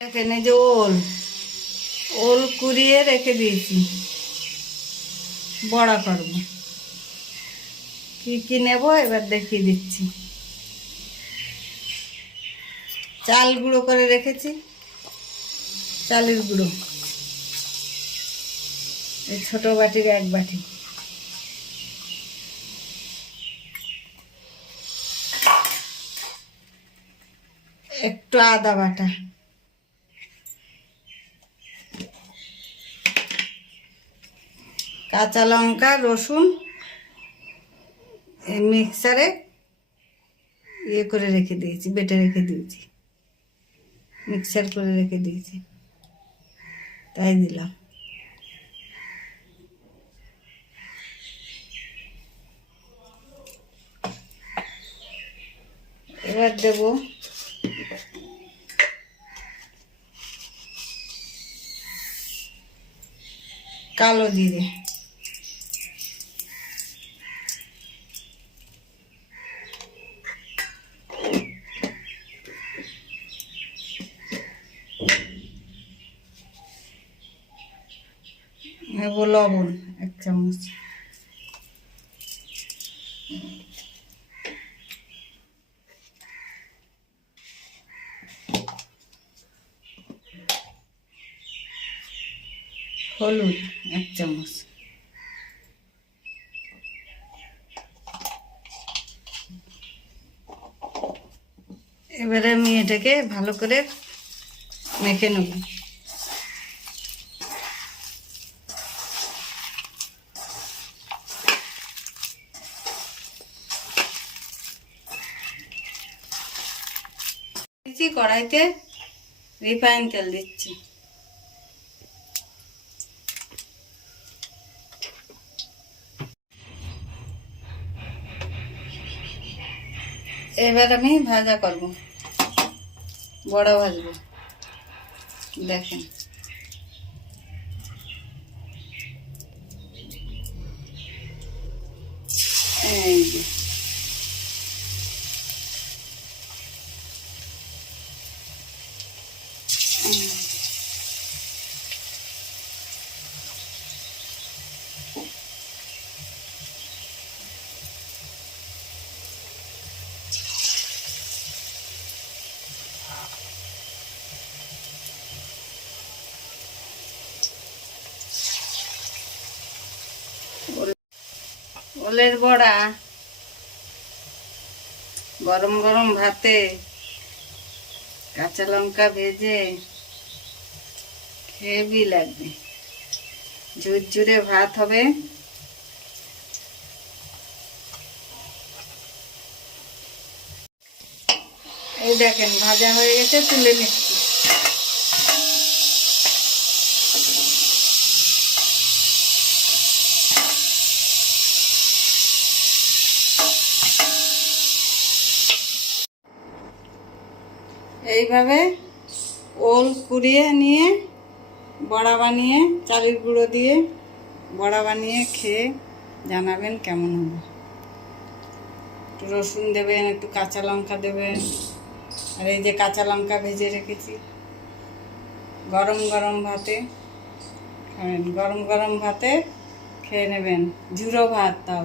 এখানে যে ওল ওল কুড়িয়ে রেখে দিয়েছি, বড়া করব। কি কি নেব এবার দেখিয়ে দিচ্ছি। চাল গুঁড়ো করে রেখেছি, চালের গুঁড়ো এই ছোট বাটির 1 বাটি। একটু আদা বাটা, কাঁচা লঙ্কা রসুন মিক্সারে করে রেখে দিয়েছি, বেটে রেখে দিয়েছি, মিক্সার করে রেখে দিয়েছি, তাই দিলাম। এবার দেব কালো জিরে, নেব লবণ 1 চামচ, হলুদ 1 চামচ, এবারে আমি এটাকে ভালো করে মেখে নেব। কড়াইতে রিফাইন তেল দিচ্ছি, এবার আমি ভাজা করব, বড়া ভাজবো। দেখেন এই যে ওলের বড়া গরম গরম ভাতে কাঁচা লঙ্কা ভেজে হেভি লাগবে, ঝুরঝুরে ভাত হবে। এই দেখেন ভাজা হয়ে গেছে, তুলে নিচ্ছি। এইভাবে ওল কুড়িয়ে নিয়ে বড়া বানিয়ে চালের গুঁড়ো দিয়ে বড়া বানিয়ে খেয়ে জানাবেন কেমন হবে। একটু রসুন দেবেন, একটু কাঁচা লঙ্কা দেবেন, আর এই যে কাঁচা লঙ্কা ভেজে রেখেছি। গরম গরম ভাতে খাবেন, গরম গরম ভাতে খেয়ে নেবেন, ঝুরো ভাত তাও।